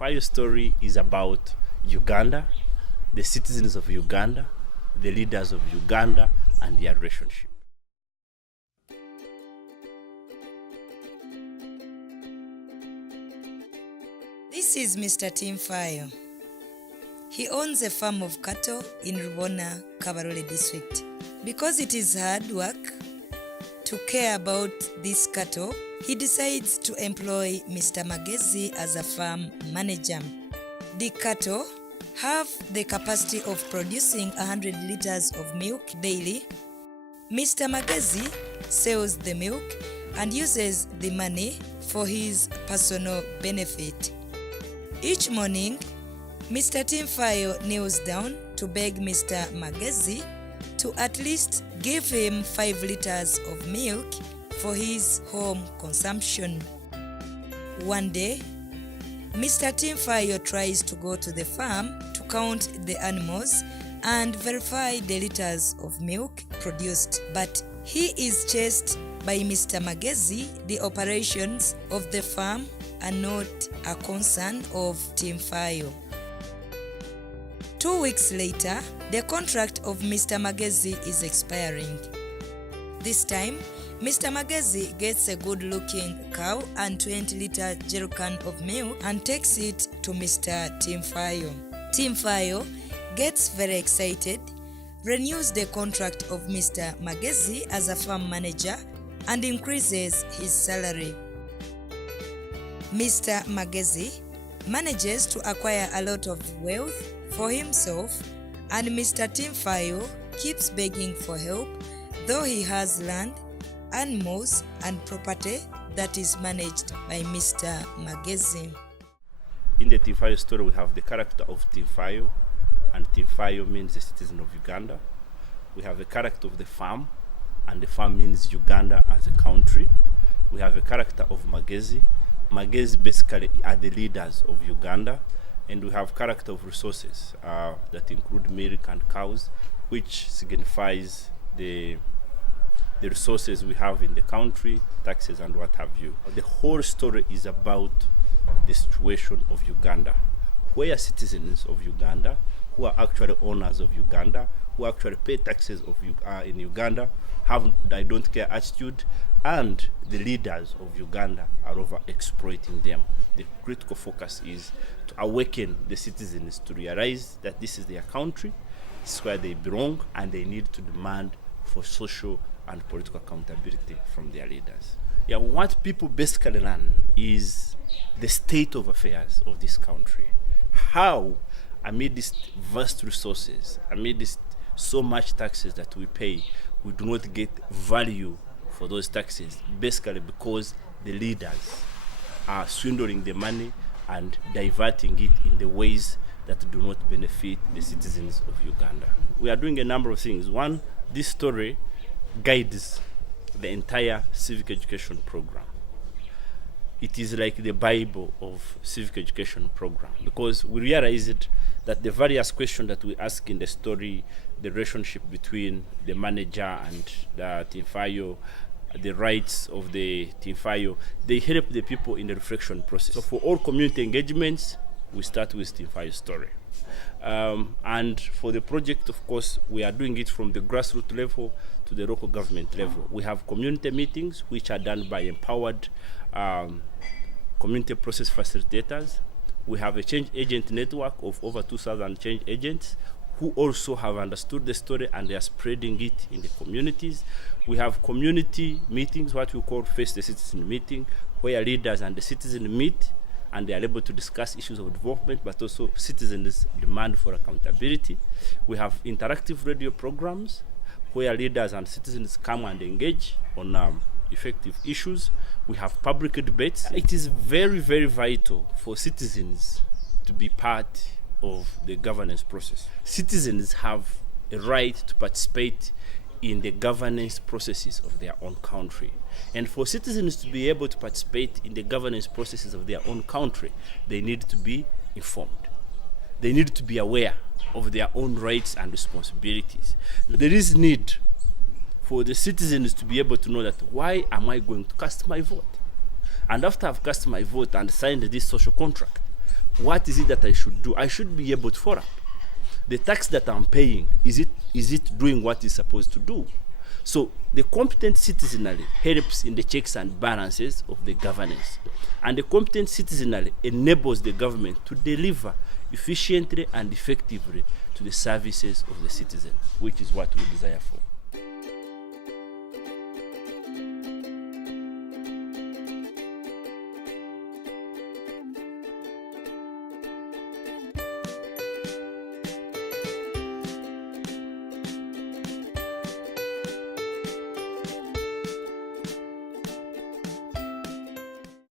Tinfayo story is about Uganda, the citizens of Uganda, the leaders of Uganda, and their relationship. This is Mr. Tinfayo. He owns a farm of cattle in Rubona, Kabarole district. Because it is hard work to care about these cattle, he decides to employ Mr. Magezi as a farm manager. The cattle have the capacity of producing 100 liters of milk daily. Mr. Magezi sells the milk and uses the money for his personal benefit. Each morning, Mr. Tinfayo kneels down to beg Mr. Magezi to at least give him 5 liters of milk for his home consumption. One day, Mr. Tinfayo tries to go to the farm to count the animals and verify the liters of milk produced, but he is chased by Mr. Magezi. The operations of the farm are not a concern of Tinfayo. 2 weeks later, the contract of Mr. Magezi is expiring. This time, Mr. Magezi gets a good-looking cow and 20-liter jerrycan of milk and takes it to Mr. Tinfayo. Tinfayo gets very excited, renews the contract of Mr. Magezi as a farm manager, and increases his salary. Mr. Magezi manages to acquire a lot of wealth for himself, and Mr. Tinfayo keeps begging for help, though he has land, animals, and property that is managed by Mr. Magezi. In the Tinfayo story, we have the character of Tinfayo, and Tinfayo means the citizen of Uganda. We have the character of the farm, and the farm means Uganda as a country. We have a character of Magezi. Magezi basically are the leaders of Uganda. And we have character of resources that include milk and cows, which signifies the resources we have in the country, taxes and what have you. The whole story is about the situation of Uganda, where citizens of Uganda, who are actually owners of Uganda, who actually pay taxes in Uganda, have I don't care attitude, and the leaders of Uganda are over exploiting them. The critical focus is to awaken the citizens to realize that this is their country, this is where they belong, and they need to demand for social and political accountability from their leaders. Yeah, what people basically learn is the state of affairs of this country. How, amid these vast resources, amid this so much taxes that we pay, we do not get value for those taxes, basically because the leaders are swindling the money and diverting it in the ways that do not benefit the citizens of Uganda. We are doing a number of things. One, this story guides the entire civic education program. It is like the Bible of civic education program, because we realized that the various questions that we ask in the story, the relationship between the manager and the Tinfayo, the rights of the Tinfayo, they help the people in the reflection process. So for all community engagements, we start with Tinfayo story. And for the project, of course, we are doing it from the grassroots level to the local government level. We have community meetings, which are done by empowered community process facilitators. We have a change agent network of over 2,000 change agents who also have understood the story and they are spreading it in the communities. We have community meetings, what we call Face the Citizen meeting, where leaders and the citizens meet and they are able to discuss issues of development, but also citizens' demand for accountability. We have interactive radio programs where leaders and citizens come and engage on effective issues. We have public debates. It is very, very vital for citizens to be part of the governance process. Citizens have a right to participate in the governance processes of their own country. And for citizens to be able to participate in the governance processes of their own country, they need to be informed. They need to be aware of their own rights and responsibilities. There is need for the citizens to be able to know that, why am I going to cast my vote? And after I've cast my vote and signed this social contract, what is it that I should do? I should be able to follow up. The tax that I'm paying, is it doing what it's supposed to do? So the competent citizenry helps in the checks and balances of the governance. And the competent citizenry enables the government to deliver efficiently and effectively to the services of the citizen, which is what we desire for.